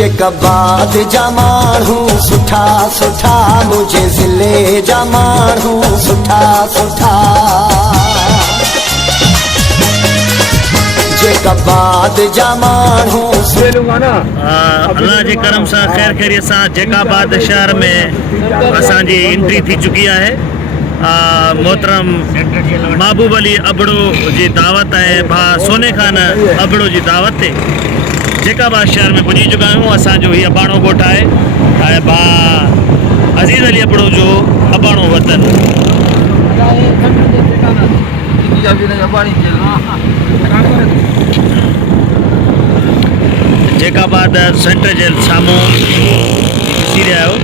जेकाबाद जा माण्हू सुठा सुठा मुझे ज़िले जा माण्हू सुठा सुठा जेकाबाद जा माण्हू अल्लाह जे करम सां ख़ैर ख़ैरियत सां जेकाबाद शहर में असांजी एंट्री थी चुकी है। मोहतरम महबूब अली अबड़ो जी दावत है भा सोने खान अबड़ो जी दावत ते जेकाबाद शहर में पुजी चुका हूँ। असो ही अबाणो ॻोठ है भा अज़ीज़ अली अबड़ो जो अबाणो वतन। जेकाबाद सेंट्रल जेल साम्हूं ॾिसी रहिया आहियो।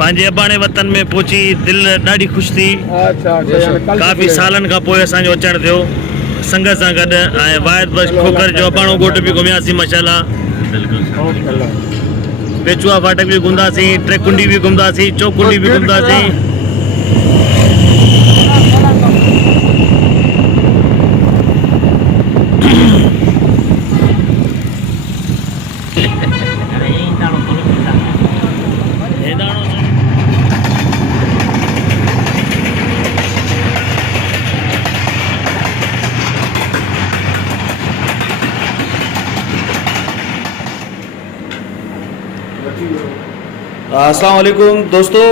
पंहिंजे अबाणे वतन में पहुची दिल ॾाढी ख़ुशि थी। काफ़ी सालन खां पोइ असांजो अचणु थियो संगत सां गॾु ऐं वाहिद बश खोखर जो अबाणो ॻोठ बि घुमियासीं माशाल्लाह। पेचुआ फाटक भी घुमदासीं, ट्रेकुंडी भी घुमदासीं, चौकुंडी भी घुमदासीं। अस्सलाम वालेकुम दोस्तों,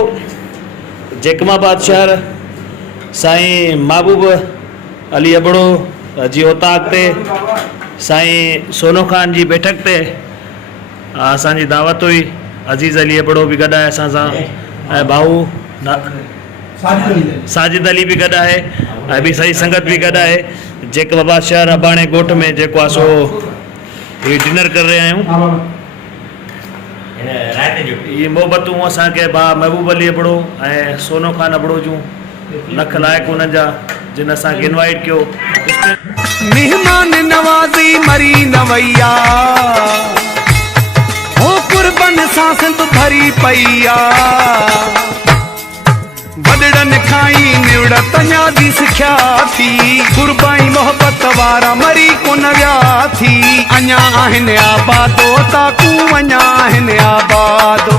जेकमाबाद शहर साईं महबूब अली अबड़ो जी ओताक ते साईं सोनो खान जी बैठक ते असांजी दावत हुई। अज़ीज़ अली अबड़ो भी गॾु आहे असां सां ऐं भाऊ साजिद अली भी गॾु आहे ऐं ॿी सही संगत भी गॾु आहे। जेकमाबाद शहर अबाणे ॻोठ में जेको आहे सो डिनर कर रहे आहियूं। ये मोहबतूं असांखे भा महबूब अली अबड़ो ऐं सोनो खान अबड़ो जूं लख लाइक़ उन्हनि जा जिन असांखे इनवाइट कयो। मेहमान नवाज़ी मरी नवैया हो कुर्बन सां सिंध भरी पईया वॾड़न खाई निवड़त अञा जी सिख्या थी कुर्बाई मोहब्बत वारा मरी कोन विया थी। अञा आहिनि आबादो ताकू अञा आहिनि आबादो।